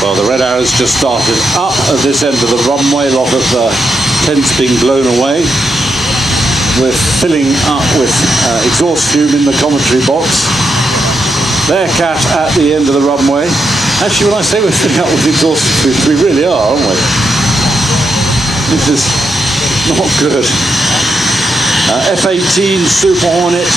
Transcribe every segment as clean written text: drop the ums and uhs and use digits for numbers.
Well, the red arrows just started up at this end of the runway. A lot of tents being blown away. We're filling up with exhaust fume in the commentary box. Bearcat at the end of the runway. Actually, when I say we're filling up with exhaust fume, we really are, aren't we? This is not good. F-18 Super Hornet.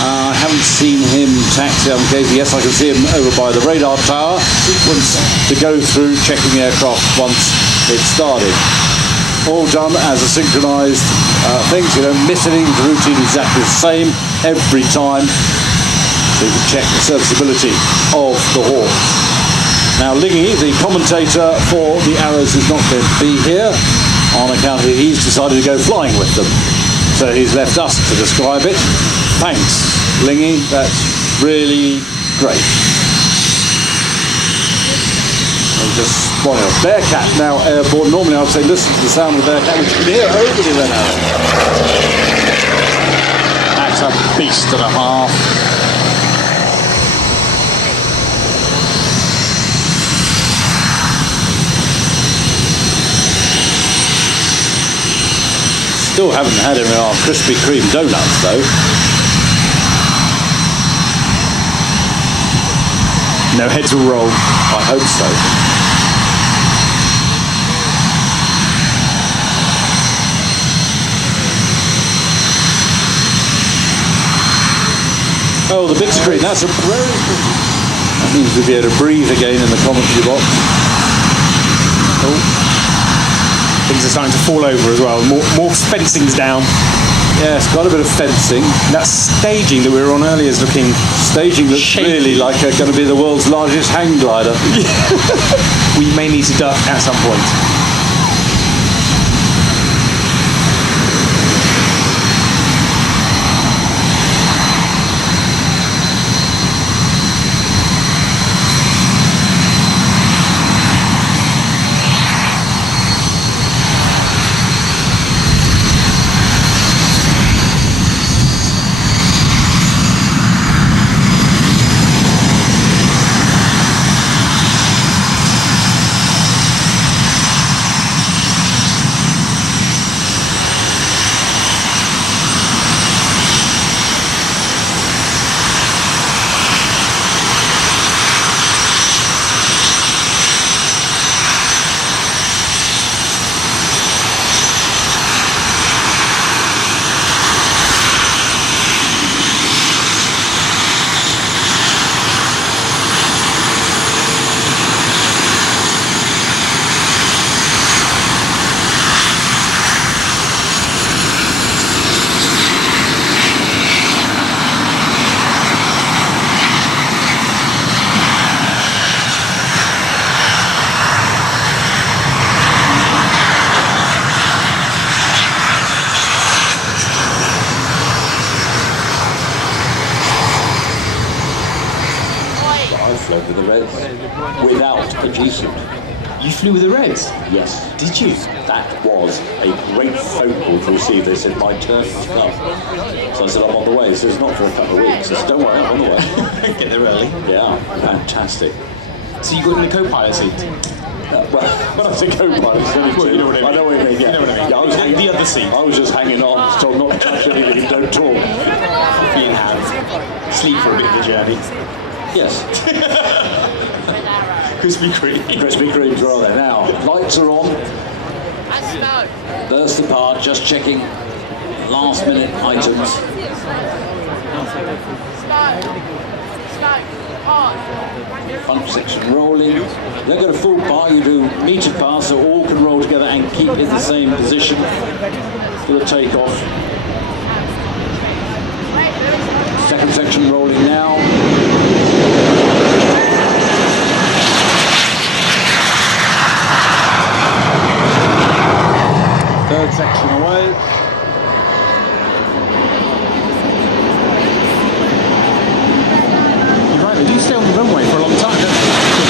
I haven't seen him taxi. Yes, I can see him over by the radar tower. Sequence to go through, checking the aircraft once it started. All done as a synchronised things. You don't miss anything. The routine is exactly the same every time. So you can check the serviceability of the Hawks. Now, Lingy, the commentator for the Arrows, is not going to be here on account of he's decided to go flying with them. So he's left us to describe it. Thanks, Lingy. That's really great. Just Bearcat now airborne. Normally I would say listen to the sound of the Bearcat, which you can hear over the red arrow. That's a beast and a half. Still haven't had any of our Krispy Kreme donuts though. No, heads will roll. I hope so. Oh, the big screen, that's a very... That means we'll be able to breathe again in the commentary box. Oh. Things are starting to fall over as well. More fencing's down. Yes, quite a bit of fencing. That staging that we were on earlier is looking... Staging looks shaky. Really like going to be the world's largest hang glider. We may need to duck at some point. With the Reds without a G-suit. You flew with the Reds? Yes. Did you? That was a great phone call to receive. They said, my turn is up. So I said, I'm on the way. So it's not for a couple of weeks. I said, don't worry, I'm on the way. Get there early. Yeah, fantastic. So you got in the co-pilot seat? Well, when I say co-pilot, you know what I mean. I know what you mean, yeah. You know what I mean. Yeah, I was the other seat. I was just hanging on, told not to touch anything and don't talk. Coffee in hand. Sleep for a bit of the journey. Yes. Krispy Kreme. Krispy Kremes are there. Now, lights are on. Burst apart, just checking last minute items. Front section rolling. You don't go to full bar, you do meter pass, so all can roll together and keep in the same position for the takeoff. Second section rolling now. Third section away. You're right, they do stay on the runway for a long time, don't they?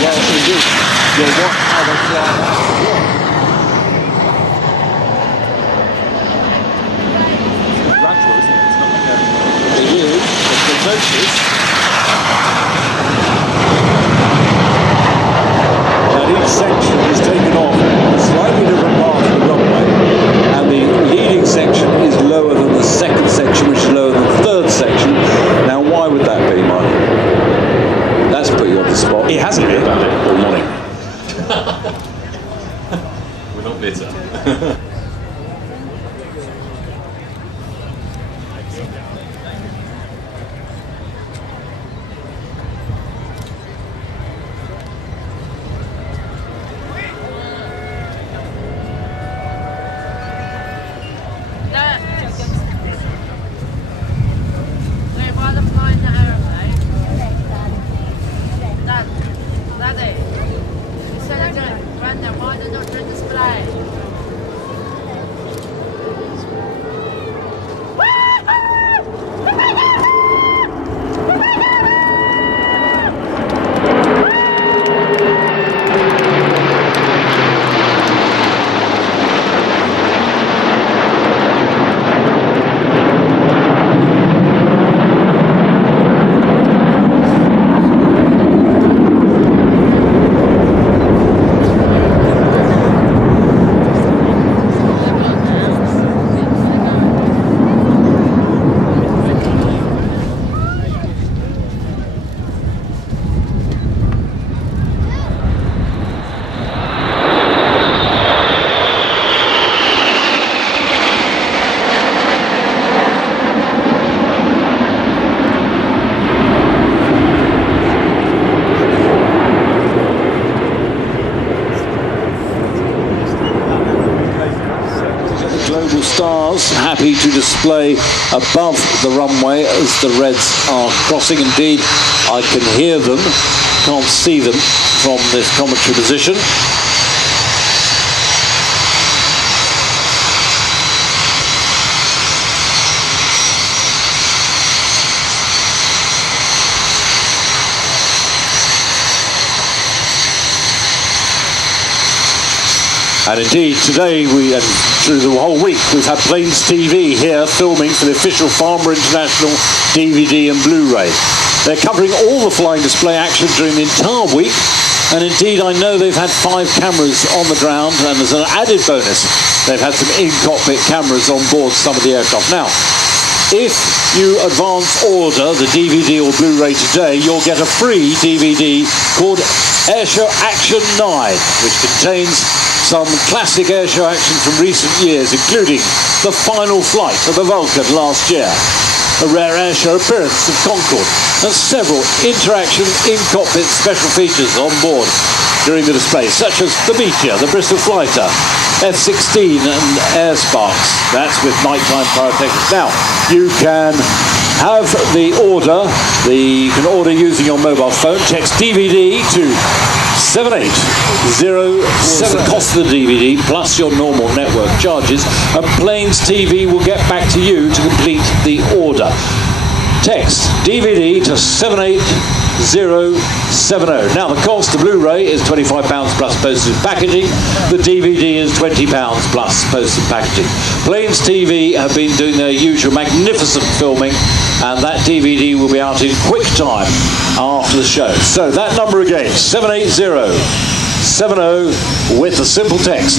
Well, they do. You'll watch how they fly. It's gradual, isn't it? It's not like a... It is, but you'll notice that put you on the spot. It hasn't been. All morning. We're not bitter. Global stars happy to display above the runway as the Reds are crossing. Indeed, I can hear them, can't see them from this commentary position. And indeed, today, and through the whole week, we've had Plains TV here filming for the official Farnborough International DVD and Blu-ray. They're covering all the flying display action during the entire week. And indeed, I know they've had 5 cameras on the ground, and as an added bonus, they've had some in-cockpit cameras on board some of the aircraft. Now, if you advance order the DVD or Blu-ray today, you'll get a free DVD called Airshow Action 9, which contains some classic airshow action from recent years, including the final flight of the Vulcan last year, a rare airshow appearance of Concorde, and several interaction in-cockpit special features on board during the display, such as the Meteor, the Bristol Fighter, F-16 and Air Sparks. That's with nighttime pyrotechnics. Now, you can have the order, you can order using your mobile phone, text DVD to 78007, the cost of the DVD plus your normal network charges, and Plains TV will get back to you to complete the order. Text DVD to 78070. Now the cost of Blu-ray is £25 plus postage and packaging. The DVD is £20 plus postage and packaging. Plains TV have been doing their usual magnificent filming, and that DVD will be out in quick time after the show. So that number again, 78070, with the simple text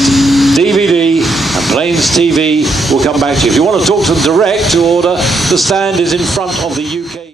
DVD, and Plains TV will come back to you. If you want to talk to them direct to order, the stand is in front of the UK